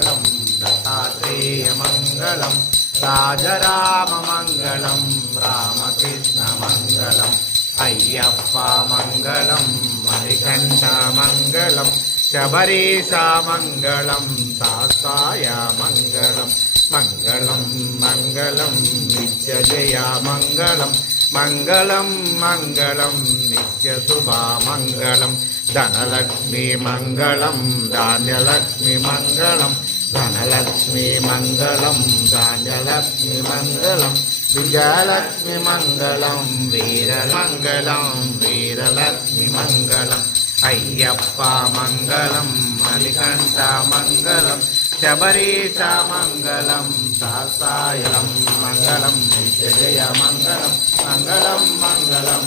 మంగళం దత్తాత్రేయ మంగళం రాజరామ మంగళం రామకృష్ణ మంగళం అయ్యప్ప మంగళం మణికంఠ మంగళం శబరీశ మంగళం శాస్తాయ మంగళం మంగళం మంగళం నిత్య జయ మంగళం మంగళం మంగళం నిత్య శుభ మంగళం ధనలక్ష్మి మంగళం ధాన్యలక్ష్మి మంగళం ధనలక్ష్మి మంగళం ధాన్యలక్ష్మి మంగళం విజయలక్ష్మి మంగళం వీరమంగళం వీరలక్ష్మి మంగళం అయ్యప్ప మంగళం మణికంఠ మంగళం శబరీశ మంగళం శాస్తాయ మంగళం నిత్య జయ మంగళం మంగళం మంగళం